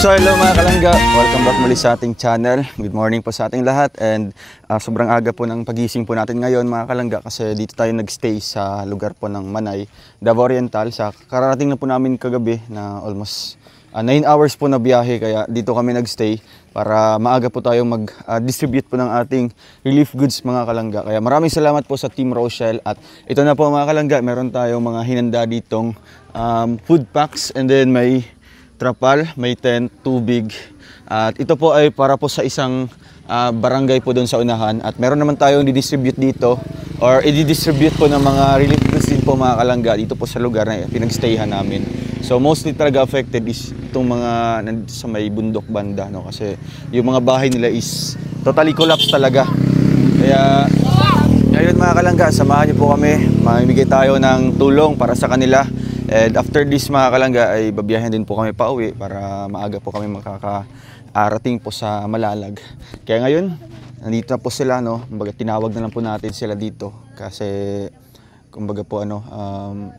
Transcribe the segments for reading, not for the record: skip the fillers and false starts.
So hello mga kalangga, welcome back muli sa ating channel. Good morning po sa ating lahat and sobrang aga po ng pagising po natin ngayon mga kalangga kasi dito tayo nagstay sa lugar po ng Manay, Davao Oriental. Sa kararating na po namin kagabi na almost 9 hours po na biyahe, kaya dito kami nagstay para maaga po tayong mag-distribute po ng ating relief goods mga kalangga. Kaya maraming salamat po sa Team Rochelle at ito na po mga kalangga, meron tayong mga hinanda ditong food packs and then may trapal, may tent, tubig. At ito po ay para po sa isang barangay po doon sa unahan. At meron naman tayong di-distribute dito or i-distribute po ng mga relief goods din po mga kalangga dito po sa lugar na pinagstayhan namin. So mostly talaga affected is itong mga nandito sa may bundok banda, no? Kasi yung mga bahay nila is totally collapsed talaga. Kaya ngayon mga kalangga, samahan niyo po kami. Mamimigay tayo ng tulong para sa kanila. And after this mga kalangga ay babiyahin din po kami pauwi para maaga po kami makakarating po sa Malalag. Kaya ngayon, nandito na po sila, no? Kumbaga tinawag na lang po natin sila dito kasi kumbaga po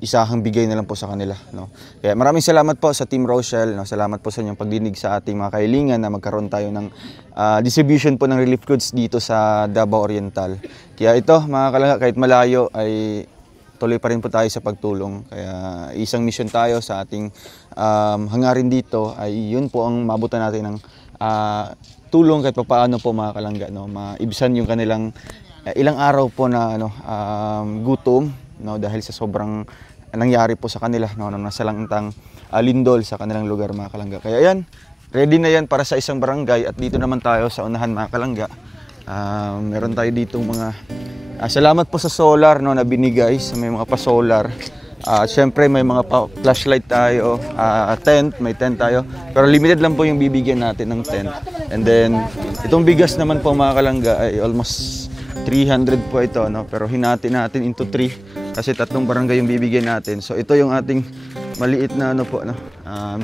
isahang bigay na lang po sa kanila, no? Kaya maraming salamat po sa Team Rochelle, no? Salamat po sa inyong pagdinig sa ating mga kahilingan na magkaroon tayo ng distribution po ng relief goods dito sa Davao Oriental. Kaya ito mga kalangga, kahit malayo ay tuloy pa rin po tayo sa pagtulong. Kaya isang mission tayo sa ating hangarin dito ay yun po ang mabutan natin ng tulong kahit paano po mga kalangga, no? Maibsan yung kanilang ilang araw po na gutom, no? Dahil sa sobrang nangyari po sa kanila, no? Nang nasalangtang lindol sa kanilang lugar mga kalangga. Kaya yan, ready na yan para sa isang barangay at dito naman tayo sa unahan mga kalangga. Meron tayo ditong mga salamat po sa solar, no, na binigay sa may mga pa-solar. Siyempre may mga flashlight tayo, may tent tayo. Pero limited lang po yung bibigyan natin ng tent. And then itong bigas naman po mga kalangga ay almost 300 po ito, no? Pero hinati natin into 3 kasi tatlong barangay yung bibigyan natin. So ito yung ating maliit na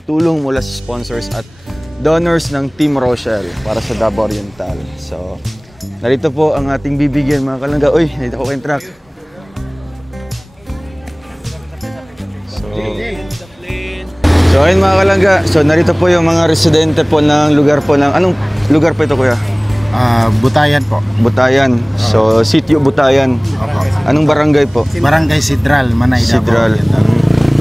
tulong mula sa sponsors at donors ng Team Rochelle para sa Davao Oriental. So narito po ang ating bibigyan mga kalangga. Uy, narito ko kayong truck. So ayun mga kalangga. So narito po yung mga residente po ng lugar po ng... Anong lugar po ito kuya? Butayan po. Butayan. So Sitio Butayan. Anong barangay po? Barangay Sidral, Manay, Davao.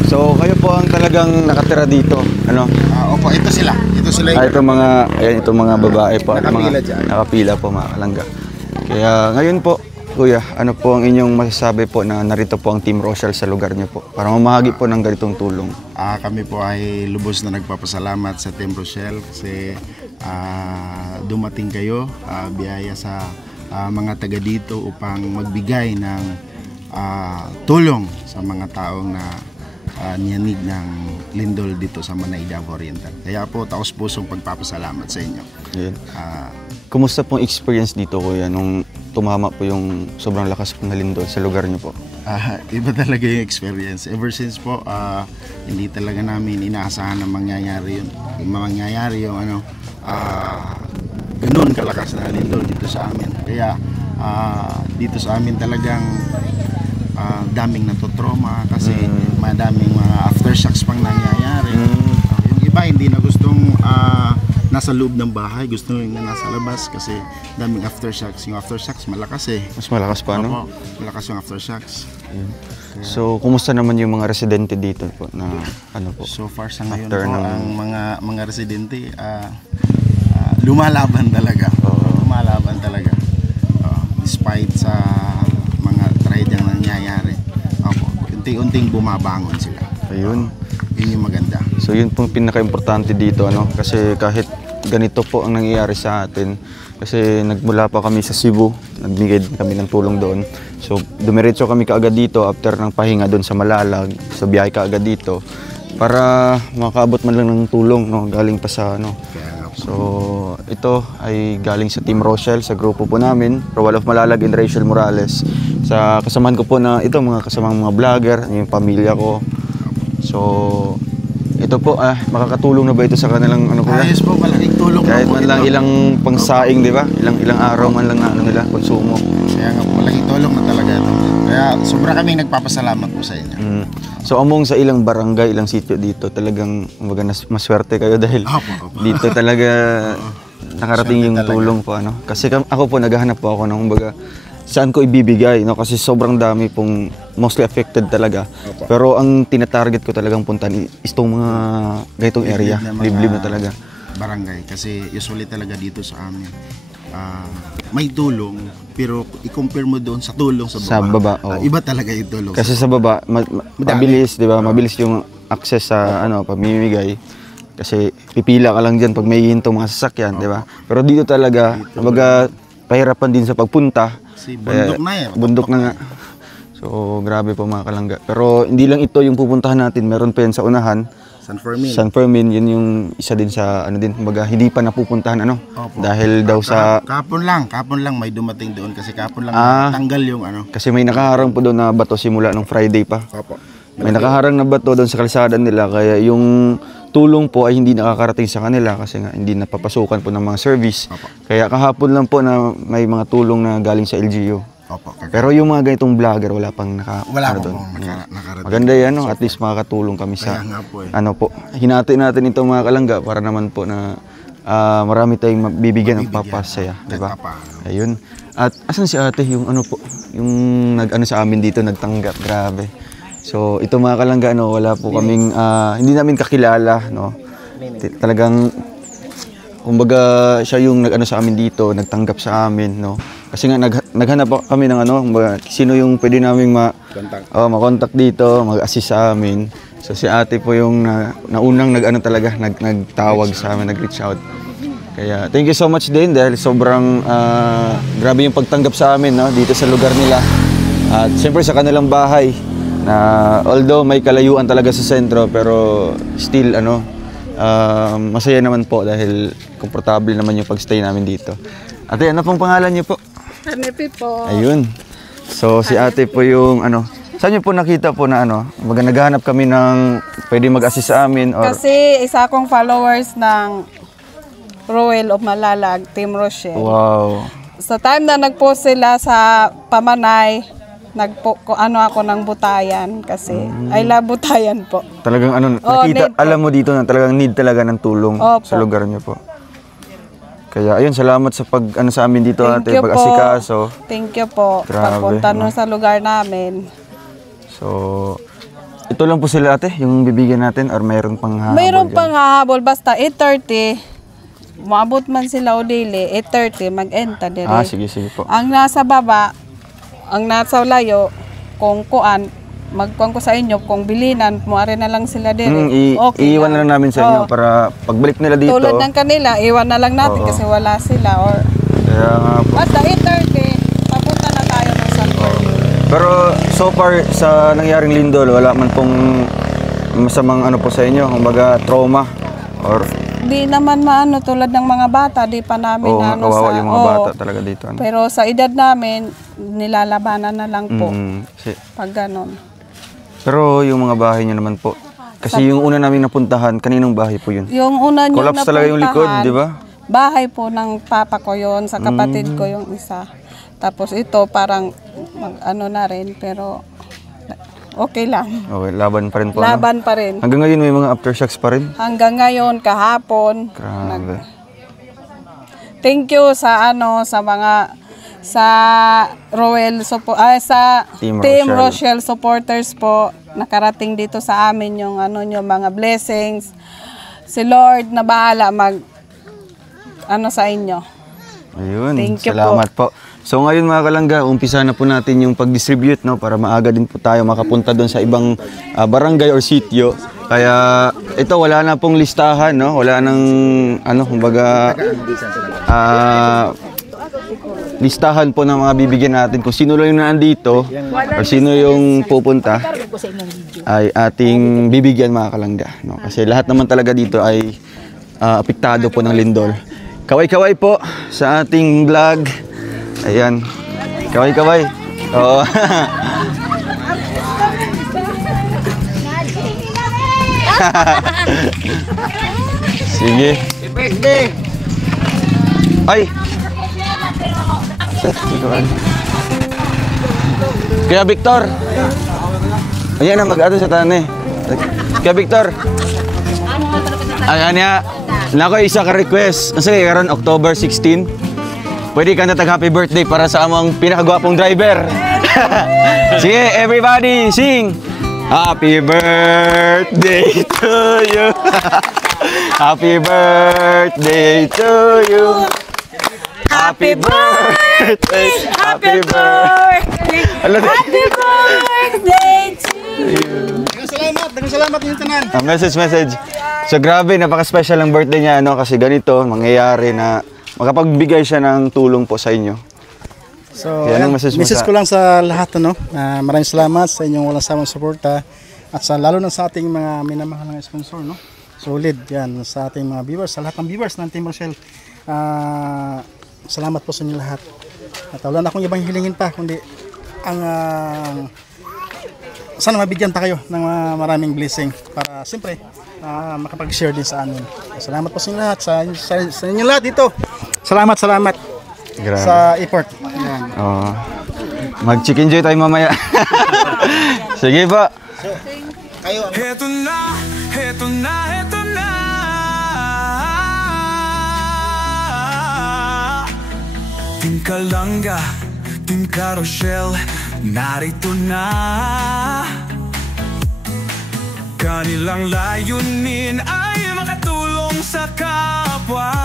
So kayo po ang talagang nakatira dito, ano? Opo, ito sila. Ito sila. Ito mga babae po. Nakapila dyan. Nakapila po mga kalangga. Kaya ngayon po, kuya, ano po ang inyong masasabi po na narito po ang Team Rochelle sa lugar niyo po para mamahagi po ng ganitong tulong? Kami po ay lubos na nagpapasalamat sa Team Rochelle kasi dumating kayo, biyaya sa mga taga dito upang magbigay ng tulong sa mga taong na niyanig ng lindol dito sa Manay, Davao Oriental. Kaya po taos-pusong pagpapasalamat sa inyo. Yeah. Kumusta pong experience dito kuya nung tumama po yung sobrang lakas po na lindol sa lugar niyo po? Iba talaga yung experience. Ever since po, hindi talaga namin inaasahan na mangyayari yun. Mangyayari yung ganun kalakas na lindol dito sa amin. Kaya dito sa amin talagang daming natutroma kasi madaming mga aftershocks pang nangyayari. Yung iba hindi na gustong nasa loob ng bahay, gusto nyo na nasa labas kasi daming aftershocks. Yung aftershocks malakas eh. Mas malakas pa, no? Malakas yung aftershocks. So, kumusta naman yung mga residente dito po na po? So far sa ngayon po, ang mga residente lumalaban talaga. Lumalaban talaga. Despite sa mga trahedyang nangyayari. Unti-unting bumabangon sila. Ayun. Yun yung maganda. So yun pong pinaka-importante dito, ano? Kasi kahit ganito po ang nangyayari sa atin, kasi nagmula pa kami sa Cebu, nagbigay kami ng tulong doon. So dumiretso kami kaagad dito after ng pahinga doon sa Malalag, so biyahe kaagad dito para makaabot man lang ng tulong, no? Galing pa sa So ito ay galing sa Team Rochelle, sa grupo po namin, Royal of Malalag and Rachel Morales. Sa kasamahan ko po na ito, mga kasamang mga vlogger, yung pamilya ko. So ito po, makakatulong na ba ito sa kanilang ano kuya? Ayos po, malaking tulong Kahit po man lang ito. ilang pangsaing, di ba? Ilang araw man lang na ano nila, konsumo. Kaya nga po, malaking tulong na talaga ito. Kaya sobra kaming nagpapasalamat po sa inyo. So among sa ilang barangay, ilang sitio dito, talagang kumbaga maswerte kayo dahil Opo. dito talaga nakarating Swerte yung talaga. tulong po ano. Kasi ako po naghahanap po ako ng kumbaga saan ko ibibigay no kasi sobrang dami pong mostly affected talaga. Opo. Pero ang tinatarget ko talagang puntahan is itong mga ganitong area, na mga liblib na talaga. barangay. Kasi usually talaga dito sa amin, may tulong, pero i-compare mo doon sa tulong sa baba. Sa baba, oo. Iba talaga yung tulong. Kasi sa baba mabilis, 'di ba? Mabilis yung access sa ano, pamimigay. Kasi pipila ka lang diyan pag may hinto mga sasakyan, 'di ba? Pero dito talaga, kumbaga pahirapan din sa pagpunta. Kasi bundok na eh. Bundok na nga. So, grabe po mga kalangga. Pero hindi lang ito yung pupuntahan natin. Meron pa yan sa unahan. San Fermin. San Fermin, yun yung isa din sa ano din. Kumbaga, hindi pa napupuntahan ano. Opo. Dahil daw sa... Kapon lang may dumating doon kasi kapon lang tanggal yung ano. Kasi may nakaharang po doon na bato simula nung Friday pa. Opo. May nakaharang na bato doon sa kalsada nila. Kaya yung tulong po ay hindi nakakarating sa kanila kasi nga hindi napapasukan po ng mga service. Opo. Kaya kahapon lang po na may mga tulong na galing sa LGU. Opo. Pero yung mga ganitong vlogger, wala pang Wala ano pa doon. pong nakarating. Maganda yan, no? At least makakatulong kami sa, Kaya nga po eh. ano po, hinati natin ito mga kalangga para naman po na marami tayong mabibigyan ng papasaya, di ba? Ayun. At asan si ate, yung ano po, yung nag-ano sa amin dito, nagtanggap, grabe. So, ito mga kalangga, no, wala po kaming, hindi namin kakilala, no? Talagang, kumbaga, siya yung nag-ano sa amin dito, nagtanggap sa amin, no? Kasi nga naghanap kami ng ano, sino yung pwede naming ma-contact dito, mag-assist sa amin. So si ate po yung naunang nag-ano talaga, nagtawag sa amin, nag-reach out. Kaya thank you so much din dahil sobrang grabe yung pagtanggap sa amin, no, dito sa lugar nila. At siyempre sa kanilang bahay na although may kalayuan talaga sa sentro pero still ano, masaya naman po dahil komportable naman yung pagstay namin dito. Ate, ano pong pangalan niyo po? Hanepi po. Ayun. So si ate po yung ano, saan niyo po nakita po na ano, naghahanap kami ng pwede mag-assist sa amin or Kasi isa akong followers ng Roel of Malalag, Team Rochelle. wow. Sa time na nag-post sila sa Pamanay, ano ako ng Butayan kasi I love Butayan po. Talagang ano, Oh, nakita, need po. alam mo dito na talagang need talaga ng tulong Opo. sa lugar niyo po. Kaya ayun, salamat sa pag ano sa amin dito Thank ate, you pag-asikaso. Thank you po. Grabe, Pagpunta no? nun sa lugar namin. So ito lang po sila ate, yung bibigyan natin or mayroon pang hahabol Mayroon dyan? pang hahabol, basta 8:30. Maabot man sila o daily, 8:30 mag-enta dire. Sige po. Ang nasa baba, ang nasa layo, kung kuan, magkuhan ko sa inyo, kung bilinan, muari na lang sila dire. Iiwan na lang namin sa inyo Oo. para pagbalik nila dito. Tulad ng kanila, iwan na lang natin Oo. kasi wala sila. Or, Kaya nga po. basta 8:30, papunta na tayo ng San Fermin. Pero so far sa nangyaring lindol, wala man pong masamang ano po sa inyo, kumbaga trauma or Di naman maano tulad ng mga bata, di pa namin ano kawawa sa... yung mga oo. bata talaga dito. Ano? Pero sa edad namin, nilalabanan na lang po. Pag ganon. Pero yung mga bahay nyo naman po, kasi yung una namin napuntahan, kaninong bahay po yun? Yung una nyo Collapse talaga yung likod, napuntahan, di ba? Bahay po ng papa ko yon, sa kapatid ko yung isa. Tapos ito parang ano na rin, pero okay lang. Okay, laban pa rin po. Ano? Laban pa rin. Hanggang ngayon may mga aftershocks pa rin. Hanggang ngayon, kahapon. Grabe. Thank you sa sa Roel sa Team Team Rochelle. Rochelle supporters po. Nakarating dito sa amin yung mga blessings. Si Lord na bahala sa inyo. Ayun, Thank you salamat po. So ngayon mga kalangga, umpisa na po natin yung pag-distribute, no, para maaga din po tayo makapunta doon sa ibang barangay or sitio. Kaya ito wala na pong listahan, no? Wala nang kumbaga listahan po ng mga bibigyan natin kung sino lang yung nandito or sino yung pupunta ay ating bibigyan mga kalangga, no? Kasi lahat naman talaga dito ay apektado po ng lindol. Kaway-kaway po sa ating vlog. Ayan. Kaway-kaway. Oo. Sige. Ay! Kaya Victor! Ayan na, mag-ato sa tanan eh. Kaya Victor! Ayan niya. Nako, isa ka request. Kasi karon October 16. Pwede ka na tag-happy birthday para sa among pinakagwapong driver. Sige, everybody, sing! Happy birthday to you. Happy birthday to you. Happy birthday. Happy birthday. Happy birthday to you. Daghang salamat ninyo tanan. Message. So grabe, napaka-special ang birthday niya ano kasi ganito mangyayari na makapagbigay siya ng tulong po sa inyo. So, Yan ang message ko lang sa lahat maraming salamat sa inyong walang sawang suporta at sa lalo na sa ating mga minamahal ng sponsor, no. Solid yan sa ating mga viewers, sa lahat ng viewers ng Team Rochelle. Salamat po sa inyo lahat. At wala na akong ibang hilingin pa kundi ang sana mabigyan pa kayo ng maraming blessing para siyempre makapag-share din sa amin. Salamat po sa inyo lahat, sa inyo lahat dito. Salamat. Grabe. Sa effort. Yan. Oh. Mag-chicken joy tayo mamaya. Sige po. Kayo Heto na Team Kalanga, Team Rochelle, narito na. Kanilang layunin ay makatulong sa kapwa.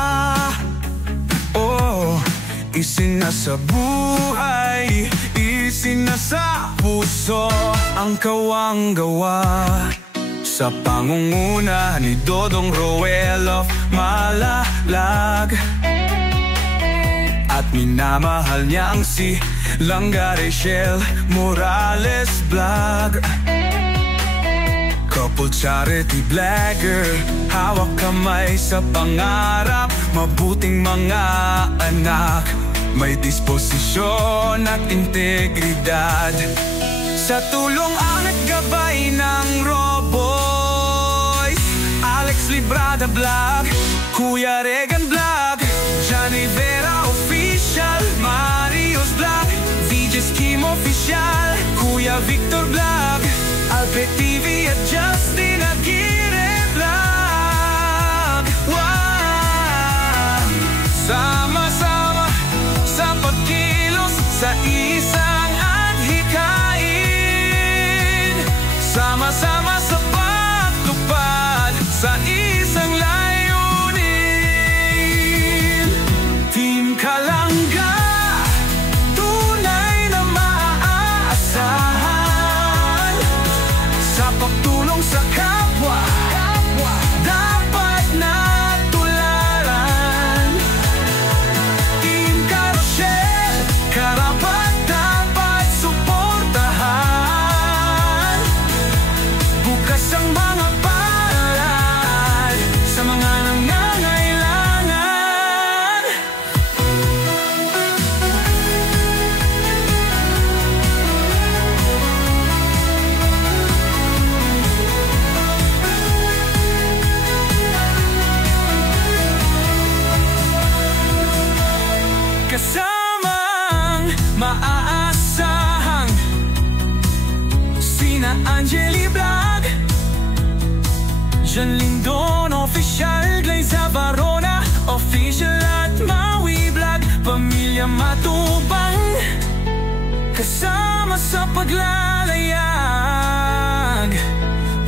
Isinasa buhay, isinasa puso ang kawang gawa. Sa pangunguna ni Dodong Roel of Malalag. At minamahal niya ang si Langga Rachel Morales Vlog. Couple charity blogger, hawak kamay sa pangarap, mabuting mga anak, may disposisyon at integridad. Sa tulong at gabay ng Roboys, Alex Librada Vlog, Kuya Regan Vlog, Johnny Vera Official, Marios Vlog, VJ's Kim Official, Kuya Victor Vlog, Albert TV at Justin Aguirre Vlog. Wow! Sama-sama sa pagkilos sa isang adhikain. Sama-sama sa pagtupad sa isang layunin. Team Kalanga, tunay na maaasahan. Sa pagtulong sa kapwa, dapat na tularan. Team Rochelle, karapat dapat suportahan. Bukas ang mga palad sa mga nangangailangan. Kasamang maaasahang sina Angeli Vlog, Jan Lindon Official, Glaze Varona Official at Maui Vlog, Pamilya Matubang, kasama sa paglalayag,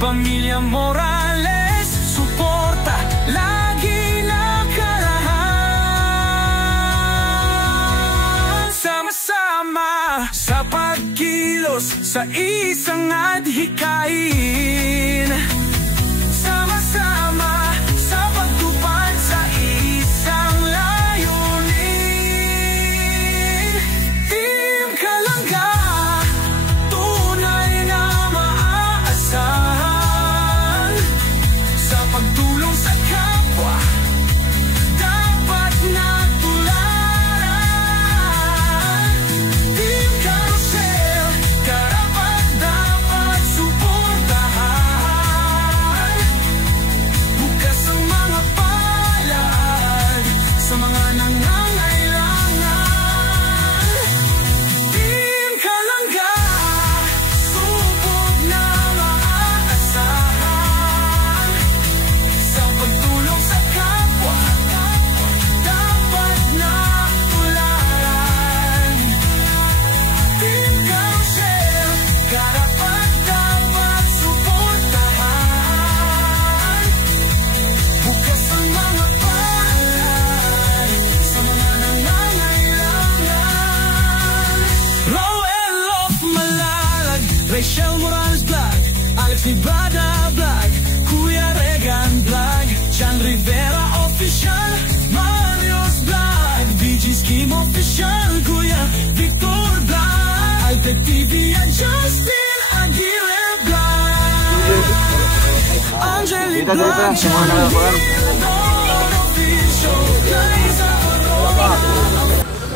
Pamilya Morales, suporta lagi nakarahan. Sama-sama sa pagkilos sa isang adhikain. Sama-sama sa pagtupad sa isang layunin. Team Kalanga, tunay na maaasahan. Sa pagtulong sa kapwa, dapat na tularan. Team Rochelle, karapat dapat suportahan. Official, Kuya Victor Blanc, Alpec TV at Justin Aguirre Blanc, Angelic Blanc, official, Liza Varona.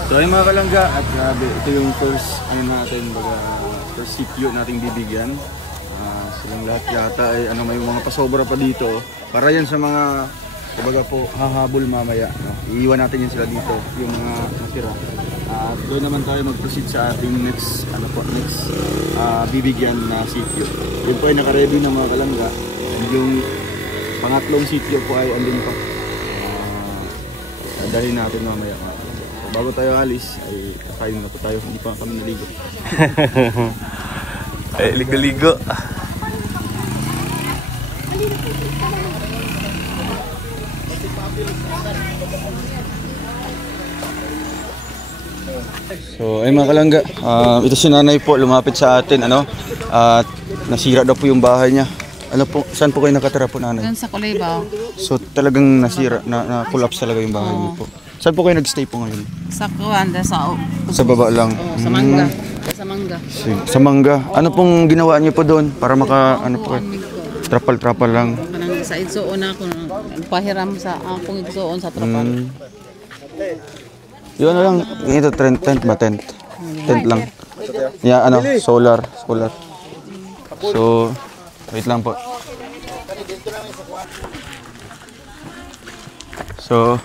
So ayun mga kalangga, at grabe, ito yung first natin, first CPO nating bibigyan. Silang lahat yata ay may mga pasobra pa dito. Para yan sa mga kumbaga po hahabol mamaya, no? Iiwan natin yan sila dito, yung mga natira. At doon naman tayo mag-proceed sa ating next bibigyan na CPO. Yun po ay naka-ready ng mga kalangga. And yung pangatlong CPO po ay andun pa. Dalhin natin mamaya. So, bago tayo alis ay kakain na po tayo, hindi pa kami naligo. Ay, ligo-ligo. So ay mga kalangga, ito si nanay po lumapit sa atin at nasira daw po yung bahay niya. Saan po kayo nakatira po nanay? Doon sa Kulibaw. So talagang nasira, na-collapse talaga yung bahay niyo po. Saan po kayo nagstay po ngayon? Sa Kuwanda, Sa baba lang? sa Mangga. Sa Mangga. Sa Mangga. Ano pong ginawa niyo po doon para maka, po kayo? Trapal-trapal lang? Kanang sa igsuon ako, pahiram sa akong igsuon sa trapal. Yung lang, ito tent ba? Tent lang. Yeah, solar. So, wait lang po. So,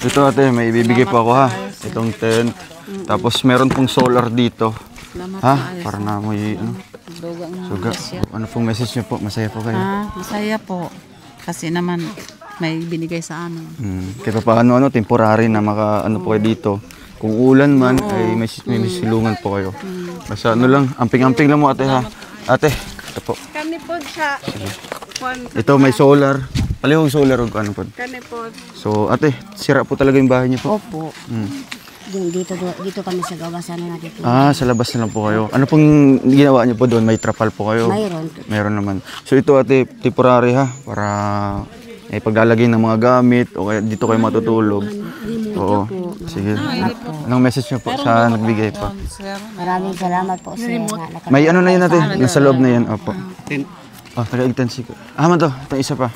ito ate, may ibibigay po ako ha. Itong tent. Tapos meron pong solar dito. Ha? Para na mo suga. Ano pong message niyo po? Masaya po kayo? Masaya po. Kasi naman, may binigay sa amin. Kaya paano temporary na maka po kayo dito. Kung ulan man ay may silungan po kayo. Basta lang, amping-amping lang mo ate ha. Ate, ito po. Kani po siya. Ito may solar. Palihog solar o ano po. Kani po. So ate, sira po talaga yung bahay niyo po? Opo. Dito kami sa gawasan na dito. Sa labas na lang po kayo. Ano pong ginawa niyo po doon? May trapal po kayo? Mayroon. Meron naman. So ito ate, temporary ha, para paglalagay ng mga gamit o kaya dito kayo matutulog. Oo. Sige. Anong message niyo po sa nagbigay pa? Maraming salamat po sir. May na yun natin, nasa loob na yan. Opo. Taga-igtansi ko. Man to, itong isa pa.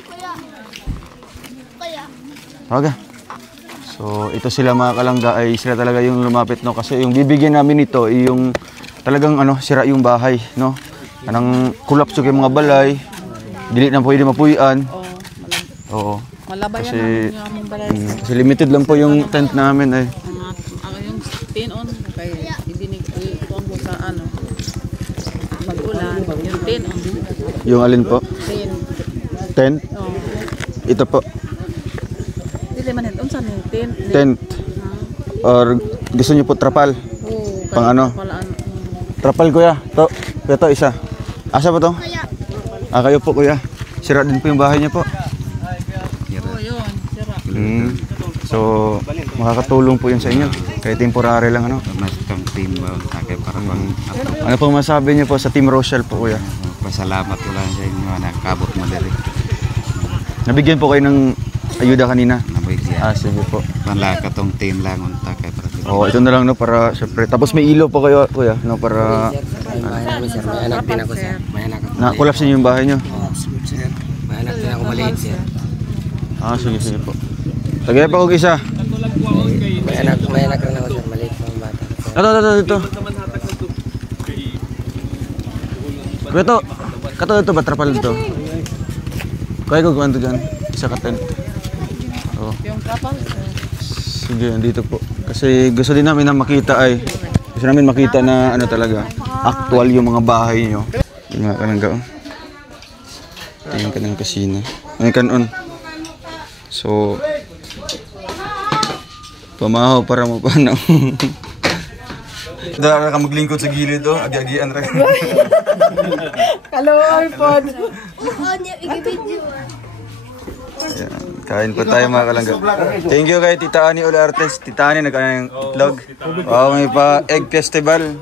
Okay. So, ito sila mga kalangga ay sila talaga yung lumapit, no? Kasi yung bibigyan namin ito ay yung talagang sira yung bahay, no? Anong collapse yung mga balay, dili na pwede mapuyan. Oo. Malabayan kasi, namin yung aming balay. Kasi limited lang po yung tent namin ay. Yung tin-on, kay ibinigay ko sa mag-ulan, yung tin-on. Yung alin po? Tent? Ito po. Dili man ito, saan yung tin? Tent. Or gusto niyo po trapal? Oo. Pang Trapal kuya. Ito isa. Asa po to? Kayo po kuya. Sira din po yung bahay niya po. Oo, yun. Sira. So, makakatulong po yun sa inyo. Kaya temporary lang Mas kang team kay para Ano pong masabi niyo po sa Team Rochelle po kuya? pasalamat ko lang sa inyo nakabot mo diri. Nabigyan po kayo ng ayuda kanina? Nabigyan. Sige po. Wala ka tong team lang unta kay para. Ito na lang para syempre. Tapos may ilaw po kayo kuya, para May anak din ako sir. May anak ako. na-collapse niyo yung bahay niyo? Sir. May anak din ako maliit sir. Sige po. Tagay pa ko isa. May anak rin ako sir. Maliit pa ang bata. Ito. Ito ba trapal dito? Kaya ko kuwanto dyan. Isa ka tent. Yung trapal. Sige, andito po. Kasi gusto din namin na makita gusto namin makita na talaga actual yung mga bahay nyo. Yung mga kalangga. Tingnan ka ng kusina. Kanon. So, pamahaw para mo pa na. Dara ka maglingkod sa gilid agi-agian ra. Kaloy po. Kain pa tayo mga kalangga. Thank you kay Tita Ani Olartes. Tita Ani nag-ano ng itlog. May pa egg festival.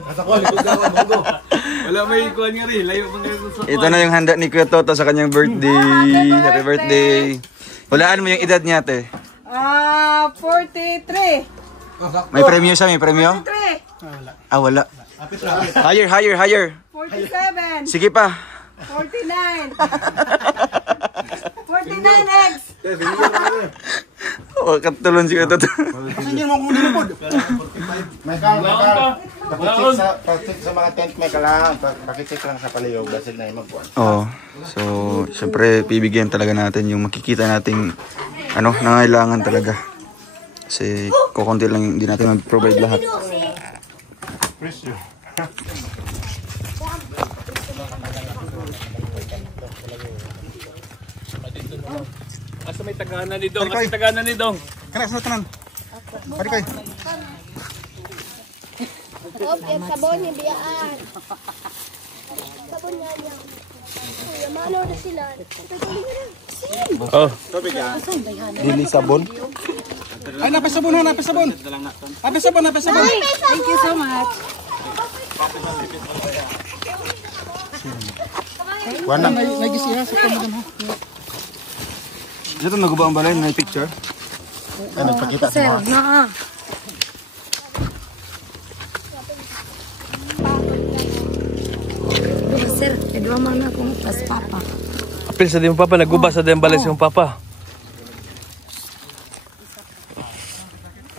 Wala may ikuan nga rin. Layo pang sa. Ito na yung handa ni Kuya Toto sa kanyang birthday. Happy birthday. Hulaan mo yung edad niya, ate. 43. May premyo siya, may premyo? Ah, wala. Higher. 47. Sige pa. 49. 49x. Oh, katulon siya ito. Pasensya mo kung dinipod. Pag-check sa mga tent may kalang, pakicheck lang sa paliyog, basin na yung magpuan. Oo. So, syempre, bibigyan talaga natin yung makikita nating nangailangan talaga. Kasi kukunti lang hindi natin mag-provide lahat. Asa may tagana ni Dong? Asa tagana ni Dong? Kana sa tanan. Pari kay. Sabon niya biyaan. Sabon niya niya. Kuya, mano na sila. Oh. Dili sabon. Ay, napasabon. Napasabon. Thank you so much. Wala. Nagisiya sa komodan ha. Ito naguba ang balay, may picture. Ano pakita mo? Na. Sir, kedua mana akong pas papa. Apil sa din papa, naguba sa din balay yung papa.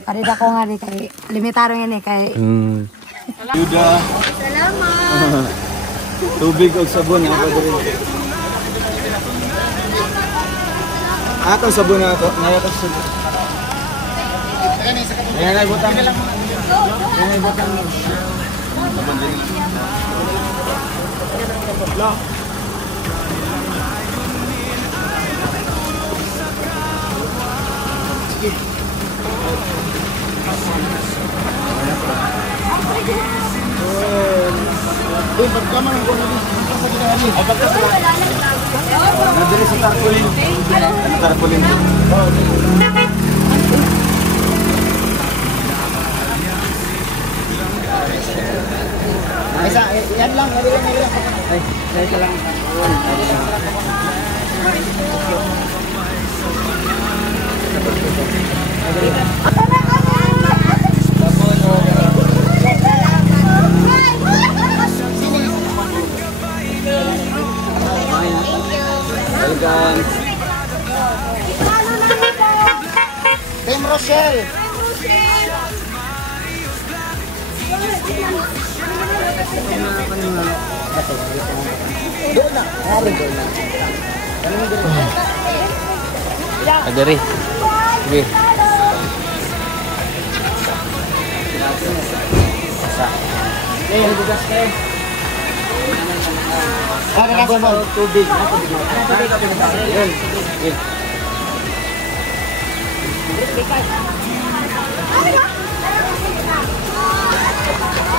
Karida ko nga kay limitaro yan kay. Yuda. Salamat. Tubig o sabon ako din. Ato sabon na ako. Ngayon ako sabon. Ayan ay butang. Ayan ay butang. Sabon din. Nadali sa tarpaulin. Tarpaulin. Yan lang. Ay, lang. Welcome. Team Rochelle. Adari. Sige. Tubig.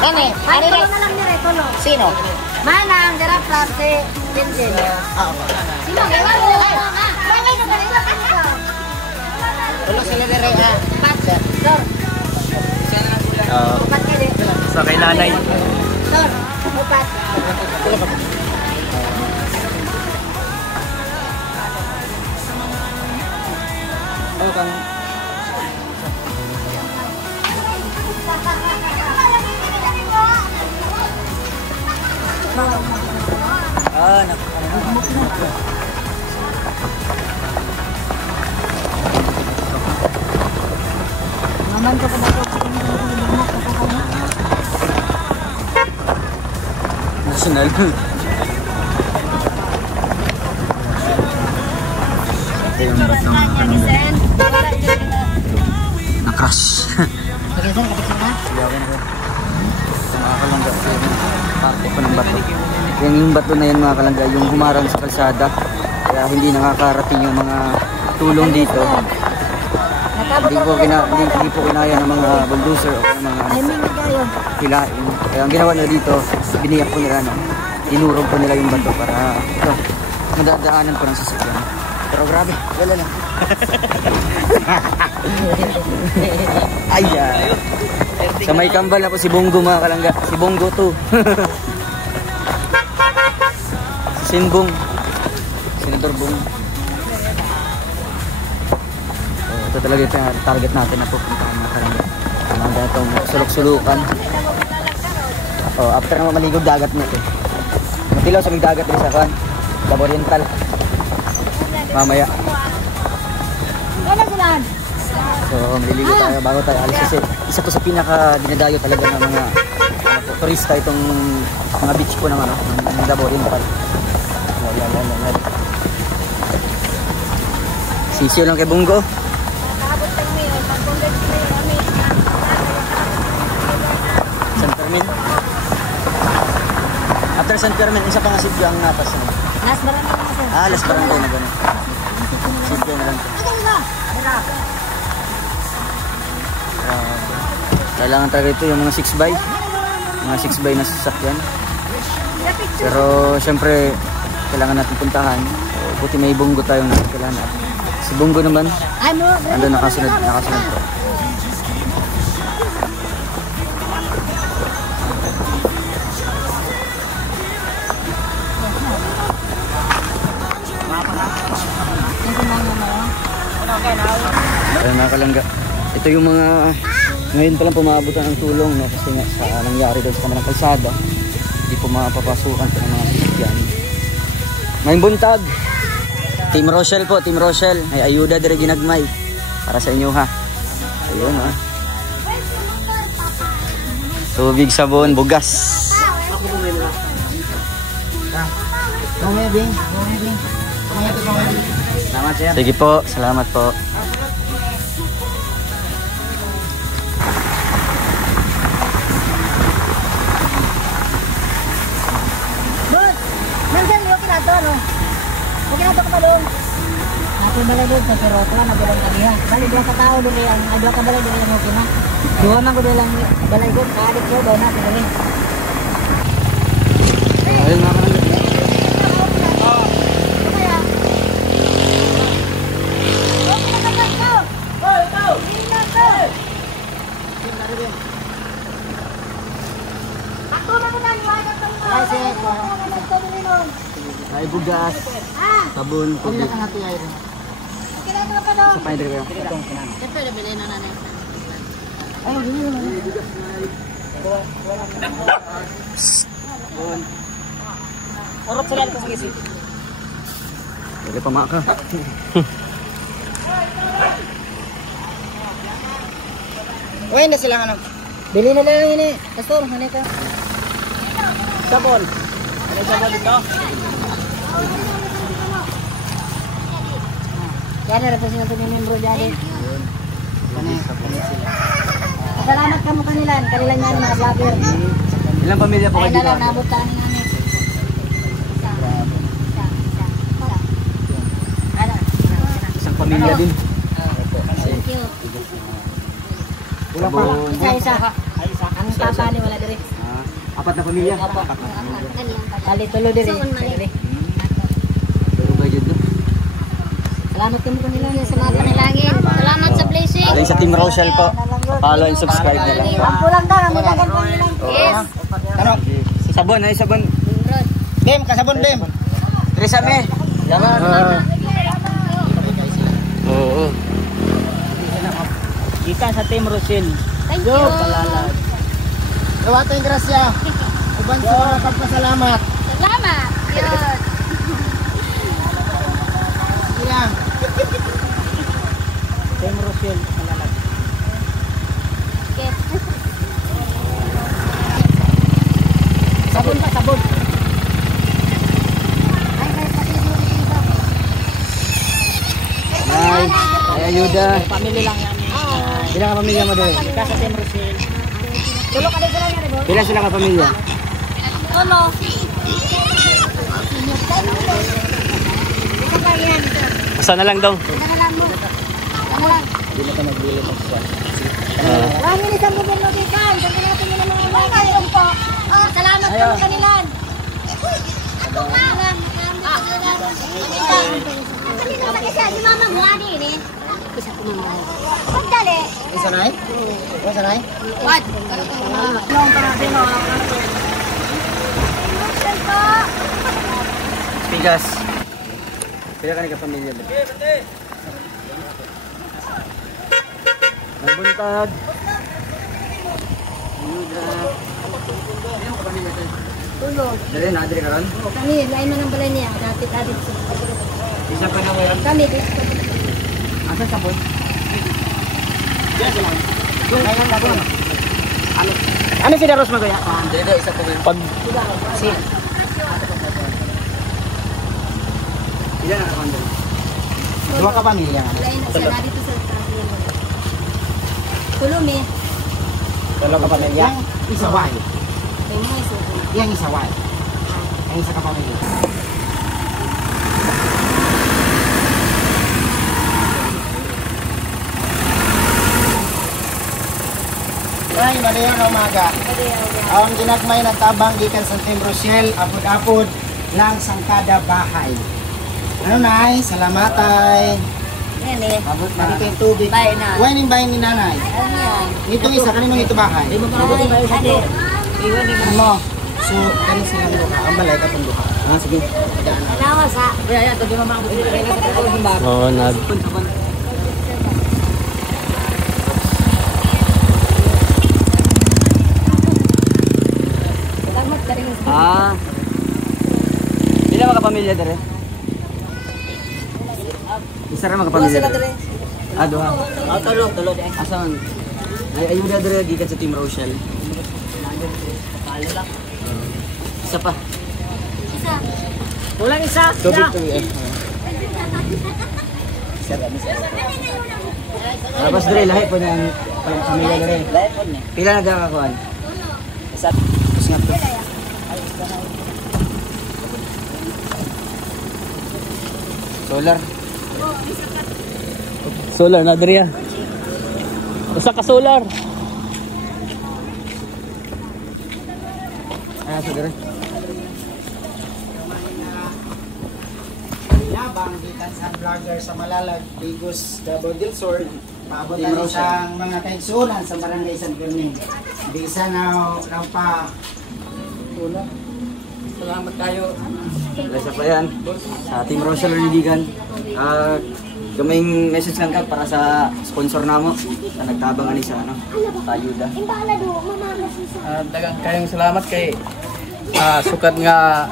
Kani, ari na lang dire tulo. Sino? Manang garap sa si Jinjin. Sino kay wala na ma. Bagay na ganito ka. Tulo sila dire ha. Sir. Upat ka di. Sa kay nanay. Sir, upat. Naman ko pa National. Na-crash. Mga kalangga, parte po ng bato. Yung bato na yan mga kalangga, yung humarang sa kalsada. Kaya hindi nakakarating yung mga tulong dito. Hindi po kinaya ng mga bulldozer o ng mga hilain. Kaya ang ginawa nila dito, biniyak po nila, dinurog po nila yung bato para madadaanan po ng sasakyan. Pero grabe, wala lang. Ay, sa may kambal ako si Bongo mga kalangga. Si Bongo to. Si Sinbong. Senador Bong. Ito talaga yung target natin na pupunta mga kalangga. Mga ganitong sulok-sulukan. Oh, after na maligo dagat na ito. Matilaw sa may dagat rin sa kan. Sa Oriental. Mamaya. Ano sila? So, maliligo tayo bago tayo alis kasi isa to sa pinaka dinadayo talaga ng mga turista itong mga beach po ng ano, ng Davao Oriental. Yan. Sisiyo lang kay Bungo. Nakabot lang mo yun. Pag-convert mo yun kami. San Fermin. After San Fermin, isa pang sityo ang napas na. Las Barangay na sir. Las Barangay na gano'n. Sityo na lang. Kailangan talaga ito yung mga 6x. Mga 6x na sasakyan. Pero syempre, kailangan natin puntahan. So, buti may Bungo tayong nakakilala. Si Bungo naman, ando nakasunod po. Ayun mga kalangga, ito yung mga ngayon pa lang pumaabutan ng tulong, no? Kasi nga sa nangyari doon sa kanilang kalsada, hindi po mapapasukan ng mga sasakyan. Ngayong buntag, Team Rochelle po, Team Rochelle, may ayuda dire ginagmay para sa inyo ha. Ayun ha. Tubig, sabon, bugas. Sige po, salamat po. Okay na ito ka balong. Ako balay doon sa pero ito na bilang kaniya. Bali dua ka tao doon yan. Ay dua ka balay doon yan okay na. Dua man ko doon lang balay doon. Kaalit ko doon na. Ayun mga kalangga. Ay bugas, sabon, tubig. Sa pahay dito kayo. Siyempre, nabili na nanay. Urot sila ito sa gisi. Pwede pa maka. Uy, na sila ano? Bili na lang ini. Pastor, hanay ka. Sabon. Ano sabon dito? Yan na representative ng membro dyan. Salamat ka mo kanilan. Kanilan yan mga vlogger. Ilang pamilya po kayo dito? Ay na lang, nabutan namin. Isang pamilya din. Thank you. Isa-isa. Ang papa ni wala dire. Apat na pamilya? Kali tulo dire. Pero ba dyan doon? Salamat kami kanila sa mga panalangin. Salamat sa blessing. Alin sa Team Rochelle po. Follow and subscribe na lang. Pulang ka, kami dagan pangilan. Yes. Ano? Sabon, ay sabon. Dem, kasabon dem. Teresa me. Yaman. Oo. Kita sa Team Rochelle. Thank you. Rawat ang grasya. Uban sa mga pagpasalamat. Salamat. Yun. Ilang. Team Rochelle. Malalag. Yes. Sabon pa, sabon. Ay, ayuda. Family lang yan. Ilang ka pamilya mo doon? Sa Team Rochelle. Tulog ka din sila niya, Rebo. Ilan sila ka pamilya? Ano? Ito pa yan. Asa na lang daw? Nagalan mo. Ano lang? Hindi na ka nagbili pa siya. Wala nyo isang gobyerno kikan. Saan natin yun ang mga mga po. Salamat kami kanilan. Kanina sa isa, si Mama Mwani rin. Isa ko Mama. Pagdali. Isa na eh? Isa na eh? What? Nung parating mo. Emotion po. Pigas. Pila ka ka pamilya mo? Nabuntag. Tulog. Dali na, dali ka ron. Kami, lain man ang balay niya. Dati-dati. Isa pa na meron. Kami, Asa sa po? ano si Daros Magoya? Dali isa pa meron. Pag... Si. Ilan na kapan doon? Dua ka pamilya. Lain na siya dito sa tabi. Tulong eh. Dalawa ka pamilya. Isa why? Kaya mo iso. Yang isa why? Yang isa ka pamilya. Ay, madayang umaga. Ang ginagmay na tabang gikan sa Team Rochelle, apod-apod lang sangkada bahay. Ano nay? Salamat ay. Yan eh. Abot na kay tubig. Bahay na. Why ning bahay ni nanay? Ano yan? Itong isa kaninong ito bahay? Di mo marabutin ba yung hadi? Iwan din Mo. So, kani sila mo ka. Ang balay ka pang duha. Ah, sige. Alawas ha. Kaya yan, ito di mo makabutin ka rin sa pagkakas ng bago. Oo, nag... Salamat ka rin. Ilan mga kapamilya dere? Isa rin mga kapamilya dere? Duha. Tulo. Asan? Ay, ayuda dere gikan sa Team Rochelle. Isa pa. Kulang isa. Tubig. Tapos dere, lahi po niyang pamilya dere. Pila na daw kakuan? Isa. Tapos nga po. Solar. Solar na dere ya. Usa ka solar. Ay, sa dere. Yabang gikan sa vlogger sa Malalag, Bigos, Davao del Sur. Paabotan isang mga kaigsunan sa Barangay San Fermin. Bisa na pa tulong. Salamat tayo. Isa pa yan. Sa Team Rochelle Riligan. Kaming message lang ka para sa sponsor namo na nagtabang ani sa ayuda. Dagang kayong salamat kay sukat nga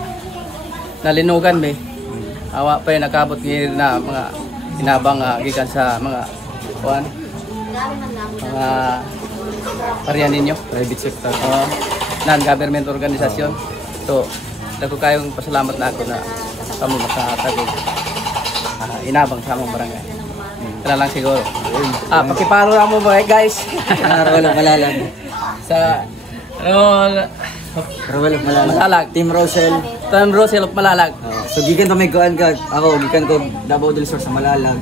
nalinugan be. Awa pa nakabot ngayon na mga inabang gikan sa mga kuan. Mga paryan ninyo, private sector. Non-government organisasyon. So, dako kayong pasalamat na ako na kami makatagog. Inabang sa among barangay. Kaya lang siguro. Pakipalo lang mo ba guys? Walang malalag. Sa Walang Malalag. Team Rochelle. Team Rochelle of Malalag. So gikan to may kuan ka. Ako gikan ko Davao del Sur sa Malalag.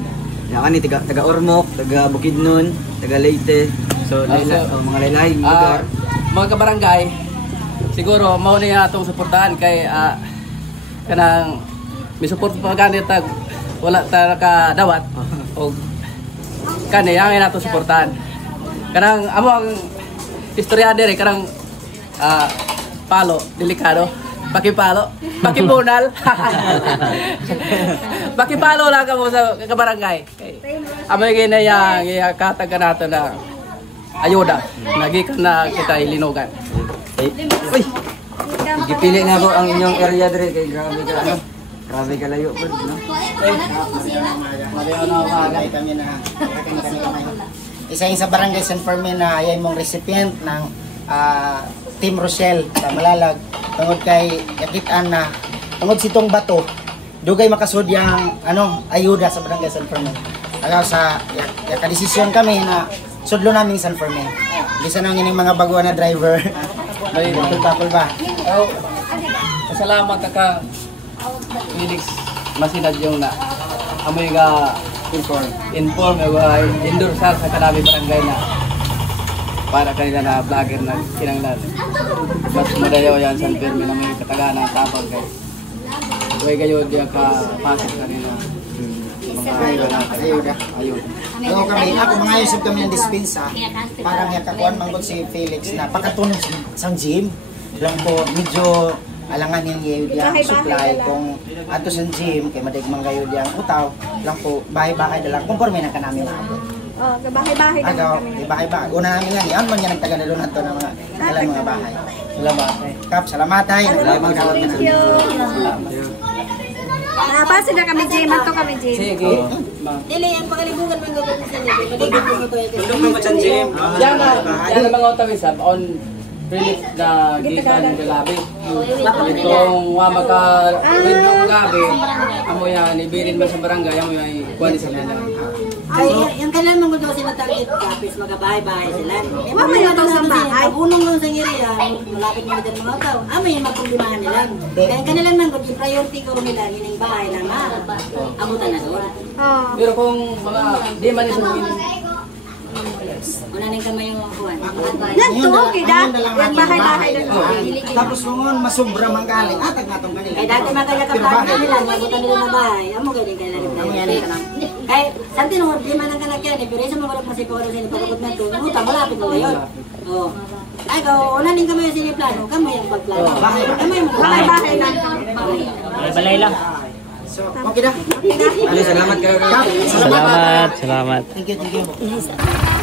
Ya kani taga Ormoc, taga Bukidnon, taga Leyte. So mga lain-lain lugar. Mga kabarangay, siguro mao ni atong suportahan kay kanang may support pa ganit tag wala ta nakadawat og kani ang nato suportahan. Kanang amo ang istorya dere kanang palo delikado, pakipalo, pakipunal. Pakipalo lang kamo sa kabarangay. Amoy ginayang ikatag nato na ayuda nagikan na kita ilinugan. Uy. Gipili na ako ang inyong area dire kay grabe ka ano. Grabe ka layo po, no? Kami na isa yung sa Barangay San Fermin na ayay mong recipient ng Team Rochelle sa Malalag tungod kay yakitaan na tungod sitong bato dugay makasud yang ayuda sa Barangay San Fermin. Agaw sa yakadesisyon kami na sudlo namin San Fermin. Bisa nang ining mga baguhan na driver. May bakol ba? Salamat ka Felix masinad yung na amoy nga inform endorse sa kanabi barangay na para kanila na vlogger na kinanglan mas madayaw yan San Fermin na may katagahan ng tabang kay may gayon diya ka pasok kanila mga ayuda Ako mga ayosip kami ng dispensa parang yakakuan manggod si Felix na pagkatunog sang gym lang po medyo alangan yung yung supply kung ato sa gym kay madigmang gayo diyang utaw lang po bahay-bahay dalang conforme na kanami maabot. Oh, bahay-bahay naman Agaw, kami. bahay-bahay. Una namin yan, yan man yan ang taga-nalunan to ng mga bahay. Salamat. Kap, salamat tayo. Salamat ka. Thank you. Pasi na kami, Jim. Ato kami, Jim. Sige. Dili, ang pagalibugan mo gawin sa inyo. Maligid mo ito. Yan na mga utawis on Philip na gikan galabi. Itong maka yung gabi, amo yan ibirin mo sa barangay, amo yan kuha sila na. Ay, yung kailan mo daw sila target kapis, magabahay-bahay sila. Eh, Mamaya daw sa bahay. Abunong lang sa ngiriya, malapit mo dyan mga tao. May maproblemahan nila. Kaya kanilang nangod, yung priority ko nila, yung bahay na abutan na doon. Pero kung mga di man isa Una nang kamay yung kuwan. Nanto, kida. Yung bahay-bahay na Tapos kung masubra mang galing, atag na itong kanila. Kaya dati makayakapag nila, abutan nila na bahay. Amo galing kaya lang. Kaya, santi nung di man ang kanak yan, pero isa mga walang masipag sa inipagod na ito, utang, malapit mo ngayon. Ay, una nang kamay yung siniplano, kamay yung pagplano. Bahay-bahay lang. Balay lang. So, okay na. Salamat kayo. Salamat. Thank you.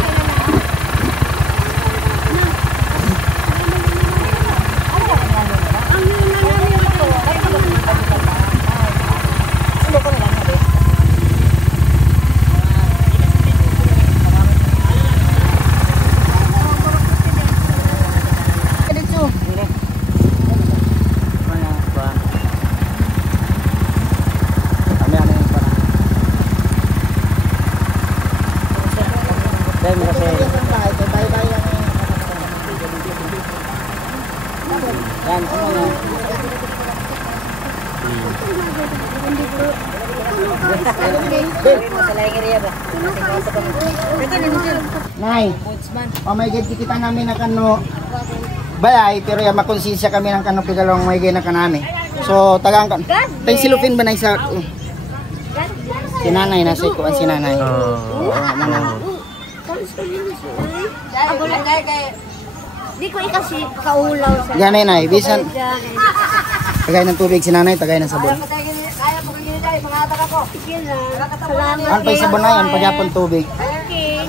Nay, pamay gid kita namin na kano bayay pero ya makonsensya kami ng kano pigalong may gina kanami. So tagang kan. Tay silupin ba nay sa sinanay na si kuan sinanay. Ako lang kay di ko kasi kaulaw sa. Ganay nay, bisan tagay ng tubig sinanay, tagay ng sabon. Kaya po kini dai mga ata ko. Salamat. Ang pay sabon na yan, pagyapon tubig. Okay.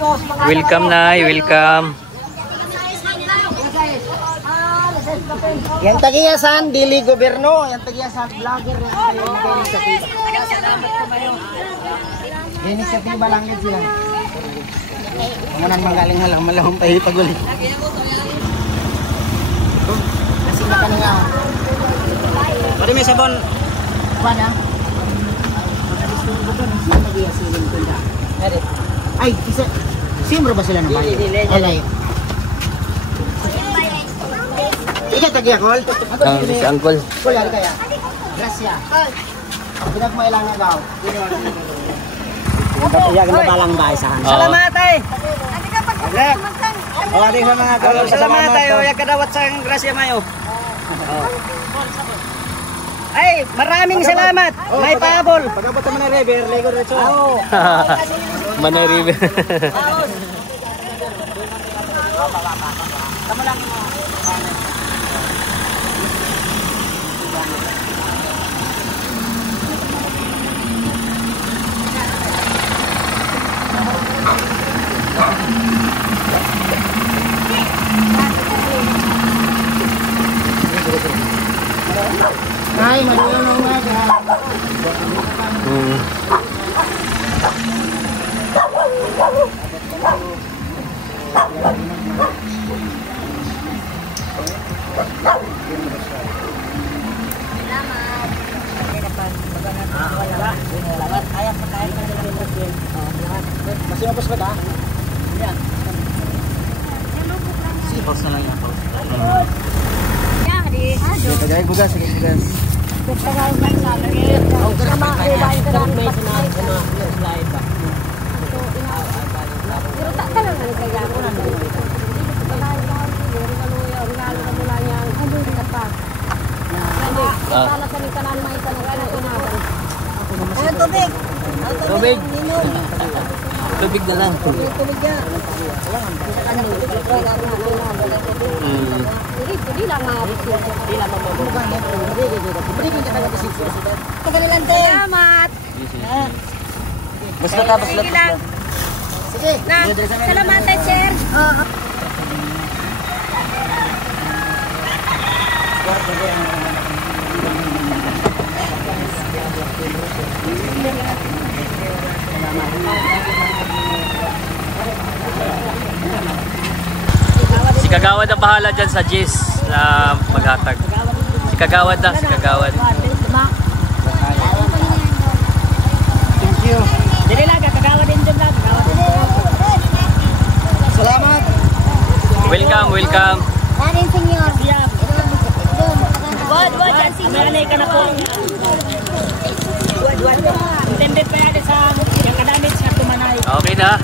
Salamat. Welcome na, welcome. Yang tagiyasan dili gobyerno, yang tagiyasan vlogger inisiatiba lang yun sila. Pamunan magaling halang malahong pahipaguli. Kasi na kanina. Pwede may sabon. Pana? Ay, simbro ba sila ng bahay? Alay. Ikaw tagiakol? Si Uncle. Kulang kaya. Gracia. Pinag mo ilang agaw. Iya ka balang bahay sa han. Salamat ay. Awadi sa mga kalor. Salamat tayo. Ya kadawat sa grasya mayo. Ay, maraming salamat. May paabol. Pagabot man na river, lego recho. Oo. Manay river. Tama lang mo. Ay, malulunong nga dyan. Masih opos ba ka? Yan. Sipos na lang yan. Tagay bugas, tagay bugas. Tagay bugas sa lagi. Ang sama ay bayan ka na slide ba. Pero tak ka lang kaya ko na. Tubig. Tubig. Tubig na lang. Tubig na. Hindi lang Salamat. Basta ka, basta. Na, salamatan, sir. Oo. Si Kagawad ang bahala dyan sa Jis na maghatag. Si Kagawad na, si Kagawad. Thank you. Dili lang, Kagawad din dyan lang. Salamat. Welcome, welcome. Darin, senyor. Wad, may ka na po. Wad. Intended pa yan sa yung kadamit sa tumanay. Okay na.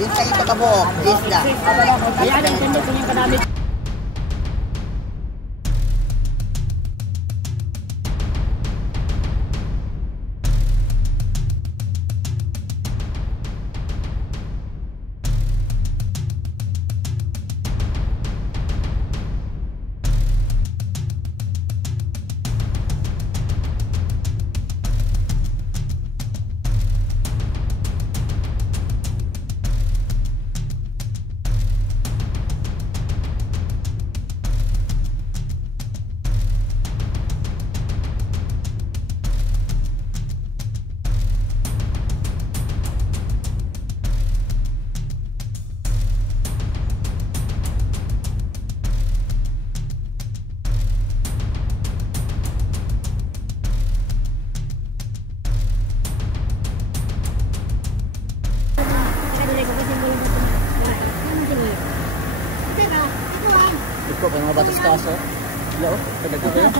Din sa ipakabuok, isla. Yan, intended sa yung kadamit. Ito pa mga batas kaso. Hello, kadagdag kayo.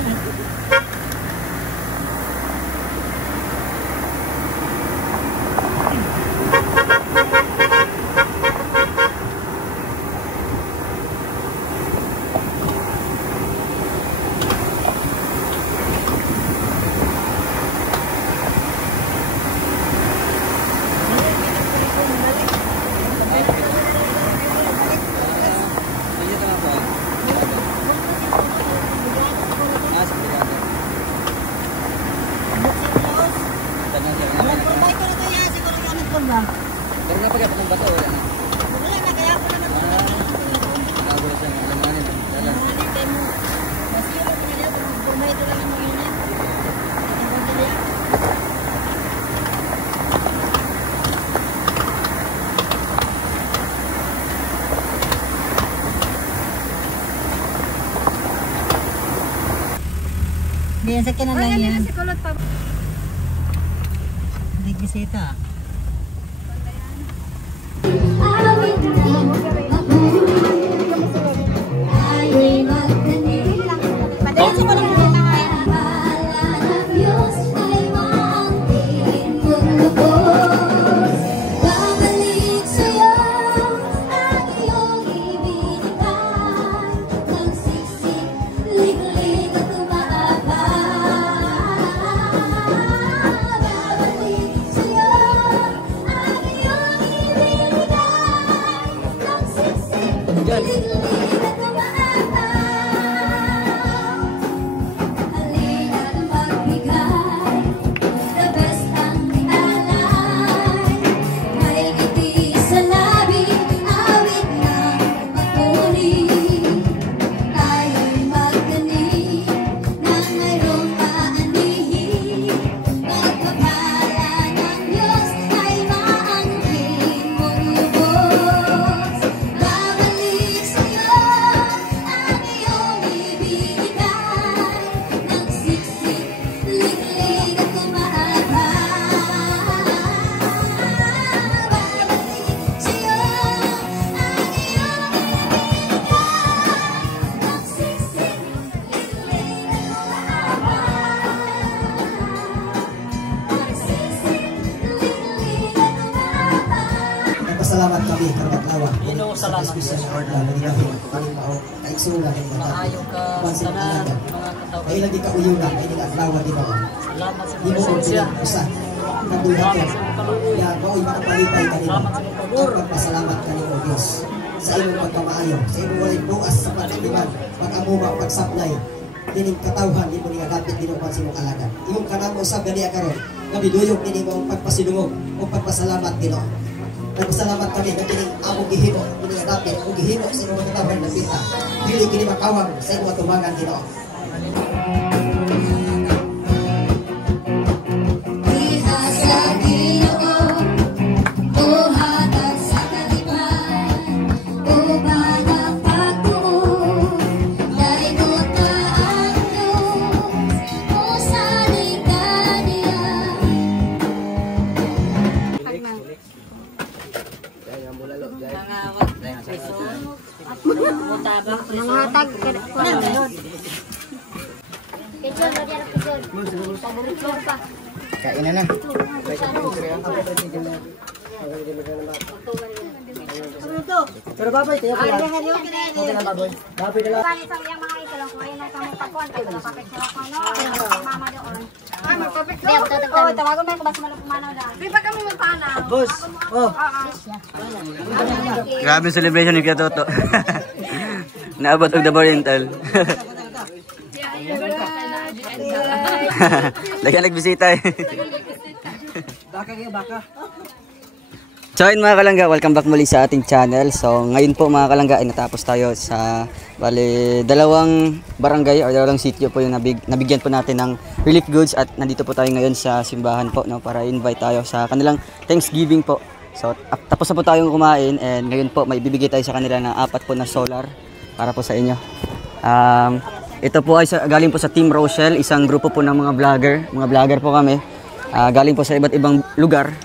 Hindi yan sa kinalang yan. Hindi bisita. Salamat kami karbat lawa. Salamat sa Lord na naginahin kanin mao kay sula ning mga pansin alaga. Ay lagi ka uyunan ay ning lawa di ba? Salamat sa presensya. Usa. Kaduhan ka. Ya mao makapalipay kanimo. Pagpasalamat kanimo Dios sa imong pagkamaayo, sa imong walay buas sa pagtiliman, pag-amuma, pag-supply. Dining katawhan imo ni gapit dinong pansin mong alaga. Imong kanamo sa gani karon. Nabiduyok nini mong pagpasilungog o pagpasalamat Ginoo. Nagpasalamat kami na kining among gihimo, kining dapit, ug gihimo sa mga katawhan na pita. Dili kini makawang sa imong tumangan Ginoo. Manghatag ka na. Kain na. Pero babay tayo pala. Okay na baboy. Babay na lang. Boss. Oh. Grabe celebration ni Kuya Toto. Naabot og The Oriental. Lagi nagbisita eh. Baka kayo, baka. So ayun mga kalangga, welcome back muli sa ating channel. So ngayon po mga kalangga ay natapos tayo sa dalawang barangay o dalawang sitio po yung nabigyan po natin ng relief goods at nandito po tayo ngayon sa simbahan po, no, para invite tayo sa kanilang Thanksgiving po. So tapos na po tayong kumain and ngayon po may bibigay tayo sa kanila ng 4 po na solar para po sa inyo. Ito po ay galing po sa Team Rochelle, isang grupo po ng mga vlogger po kami. Galing po sa iba't ibang lugar.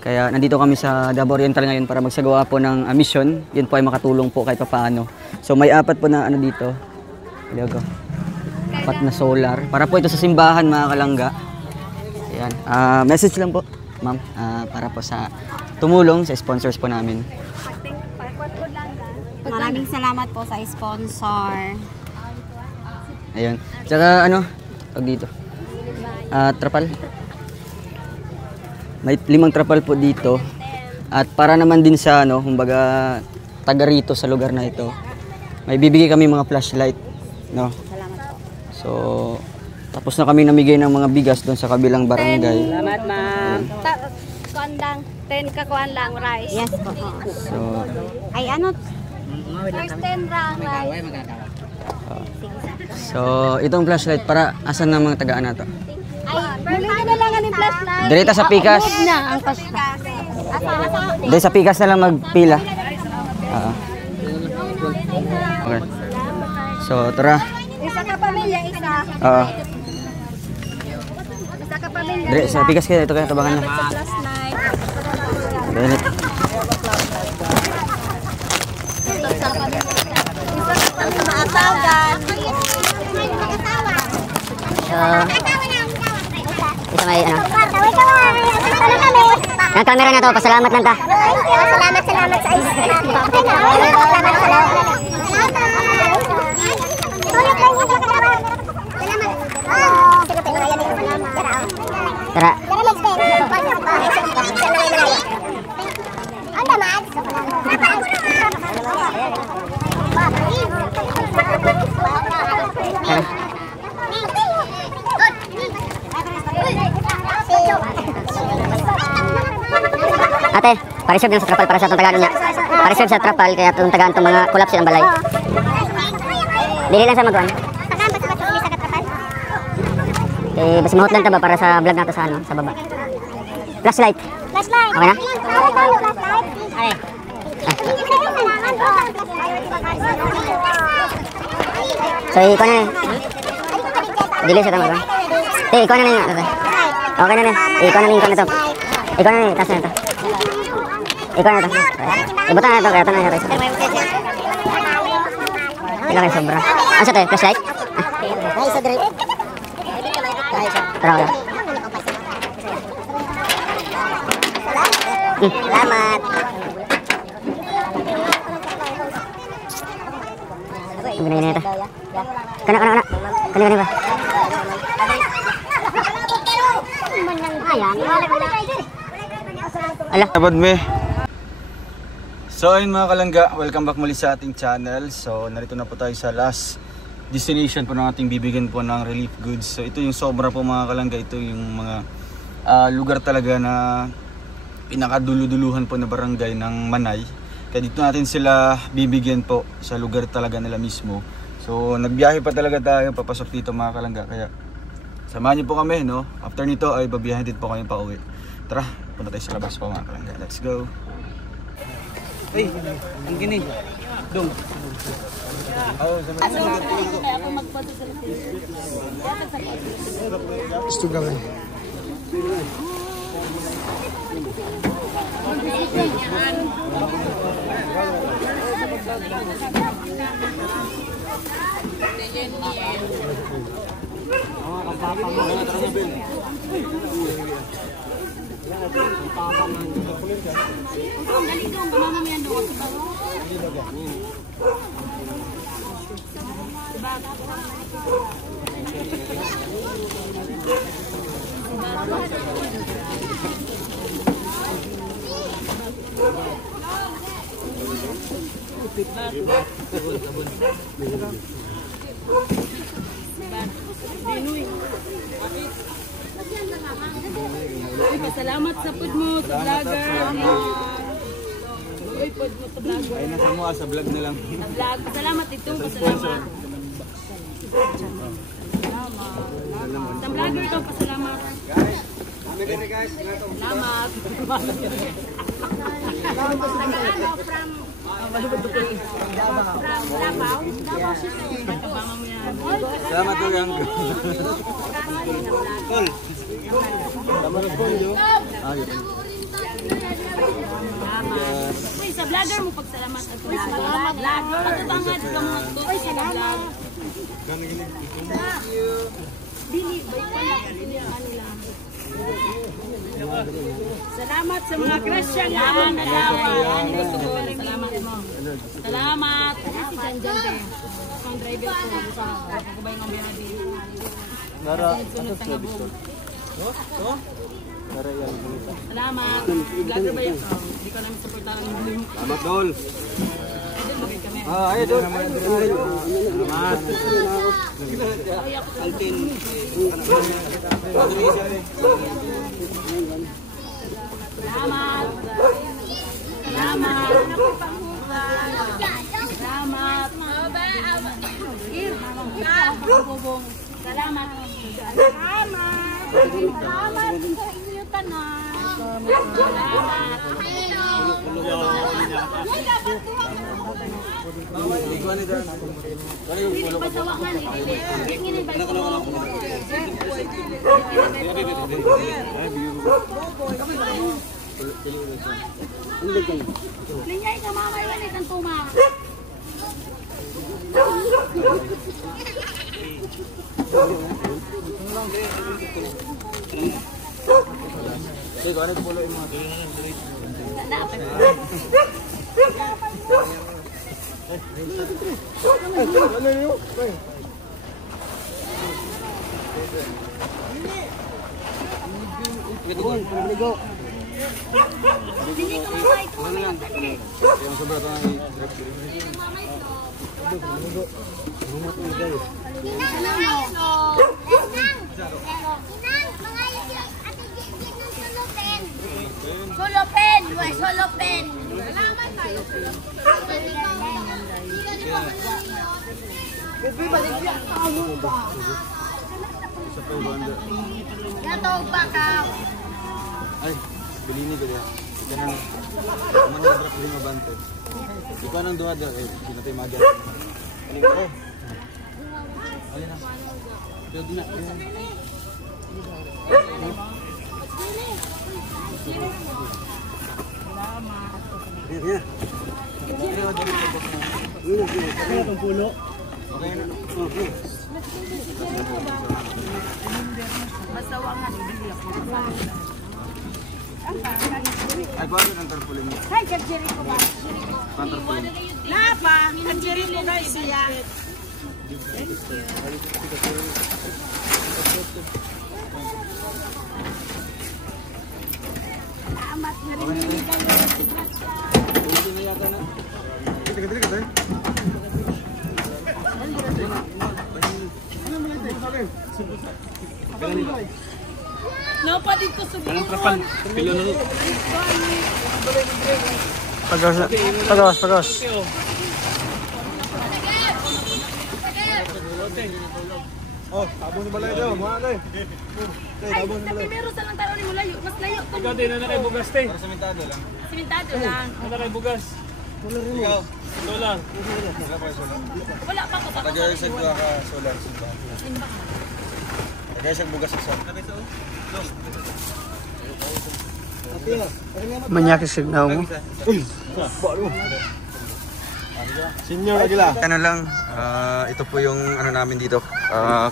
Kaya nandito kami sa Davao Oriental ngayon para magsagawa po ng mission. Yun po ay makatulong po kahit paano. So may 4 po na ano dito. 4 na solar. Para po ito sa simbahan mga kalangga. Ayan. Message lang po, ma'am, para po sa tumulong sa sponsors po namin. Maraming salamat po sa sponsor. Ayun. Tsaka ano, tawag dito. Trapal. May 5 trapal po dito. At para naman din sa ano, kumbaga taga rito sa lugar na ito, may bibigay kami mga flashlight, no. So, tapos na kami namigay ng mga bigas doon sa kabilang barangay. Salamat, ma'am. Kuan lang, 10 ka kuan lang rice. Yes po. So, ay ano? First 10 lang rice. So, itong flashlight para asan na mga tagaan na to? Ay, bili na lang ang flashlight. Direta sa pikas. Na ang flashlight. Dahil sa pikas na lang magpila. Okay. So, tara. Isa ka pamilya, isa. Oo. Isa ka pamilya. Dire sa pikas kayo, ito kaya tabangan na. Dahil. Isa may ano. Ang camera na to, pasalamat lang ta. Salamat sa Tara. Ate, pareserve lang sa trapal para sa itong tagaan niya. Pareserve sa trapal kaya itong tagaan itong mga kulapsi ng balay. Dili lang sa magwan. Eh, basta mahot lang ba para sa vlog nato sa ano, sa baba. Flashlight. Flashlight. Okay na? Ay. So, ikaw na. Dili sa tama ba? Eh, ikaw na na. Okay na na. Ikaw na na ito. Ikaw na na. Tas na ito. Ikaw na ito. Ibutan na ito. Kaya ito na ito. Ikaw kayo sobra. Ano sa ito? Flashlight? Ay, isa diri. Tara, wala. Salamat. Gini ito. Kana ba? Ala. Abadme. So ayun mga kalangga, welcome back muli sa ating channel. So narito na po tayo sa last destination po ng ating bibigyan po ng relief goods. So ito yung sobra po mga kalangga, ito yung mga lugar talaga na pinakaduluduluhan po na barangay ng Manay. Kaya dito natin sila bibigyan po sa lugar talaga nila mismo. So nagbiyahe pa talaga tayo papasok dito mga kalangga. Kaya samahan niyo po kami, no? After nito ay babiyahin din po kami pa uwi. Tara, punta tayo sa labas po mga kalangga. Let's go. Hey, ang gini. Dong. Gusto gawin. Salamat sa food mo, sa vlogger. Uy, food mo sa vlogger. Ay, nasa mo sa vlog na lang. Sa vlog. Salamat ito. Pasalamat. Sa vlogger ito, pasalamat. Salamat. Salamat po lang. Uy, sa vlogger mo pagsalamat at salamat vlogger. At bangad ka mo ito. Uy, salamat. Dili, bay pala. Dili kanila. Salamat sa mga Christian na nalawan. Salamat mo. Salamat. Si Janjan kayo. Ang driver ko sa pagkubay ng BRB. Sunod sa ngabong. Salamat. Vlogger ba yun? Hindi ko namin supportahan ng blue. Salamat, Dol. Ay, Dol. Salamat. Altin. Salamat. Salamat. Salamat. Salamat. Salamat. Inyo tanan. Salamat. Dili ba sawangan dili. Ingin ba ko? Linyay ka mamay wala kang tuma. Sige, ano pulo yung mga Hindi ko mamay ko. yung sobra ito ay Solopen! Why solopen? Salamat tayo. Bebe, balik siya. Ano ba? Gatong bakaw. ay, bilini ko diya. Ganun. Mana drop din mabante. Iko nang duha daw eh, kinatay magat. Aling ko. Alin na. Dog na. Ay, bago ng tarpaulin mo. Ay, kajiri ko ba? Tarpaulin. Napa, kajiri ko guys siya. Salamat na rin kayo. Hindi na yata na. Tika. No, pati dito sa Anong trapal? Pilo na. Pagos. Oh, abo ni balay daw, mga alay. Ay, sa primero sa lang tayo ni Mulayo. Mas layo. Ikaw din na kay bugas te. Para sementado lang. Simentado lang. Ano kay bugas? Ikaw, solar. Wala pa ko sa Tagay sa dua ka solar. Tagay sa bugas sa Manyakis signaw mo. Senior Aguila. Ano lang, ito po yung ano namin dito.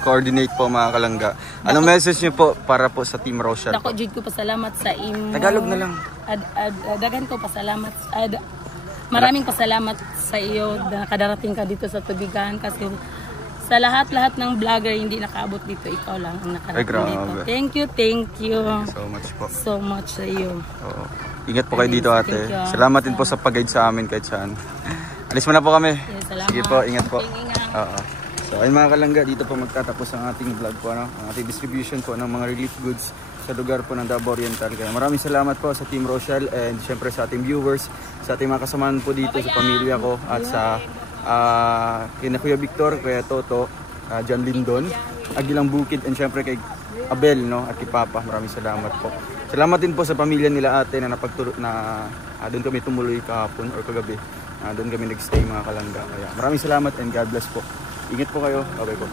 Coordinate po mga kalangga. Anong message niyo po para po sa Team Rochelle? Dako jud ko pasalamat sa imo. Tagalog na lang. Dagan ko pasalamat. Maraming pasalamat sa iyo na kadarating ka dito sa Tubigan kasi sa lahat-lahat ng vlogger hindi nakaabot dito, ikaw lang ang nakarating dito. Thank you. Thank you so much po. So much sa iyo. Oo. Ingat po kayo dito, ate. Salamat din po sa pag-guide sa amin kahit saan. Alis mo na po kami. Salamat. Sige po, ingat po. Oo. So ayun mga kalangga, dito po magtatapos ang ating vlog po, ang ating distribution po ng mga relief goods sa lugar po ng Davao Oriental. Kaya maraming salamat po sa Team Rochelle and syempre sa ating viewers, sa ating mga kasamahan po dito, sa pamilya ko at sa kina Kuya Victor, Kuya Toto, John Lindon, Agilang Bukid and syempre kay Abel, no, at kay Papa. Maraming salamat po. Salamat din po sa pamilya nila ate na doon kami tumuloy kahapon or kagabi. Doon kami nagstay mga kalangga. Kaya maraming salamat and God bless po. Ingat po kayo. Bye-bye po.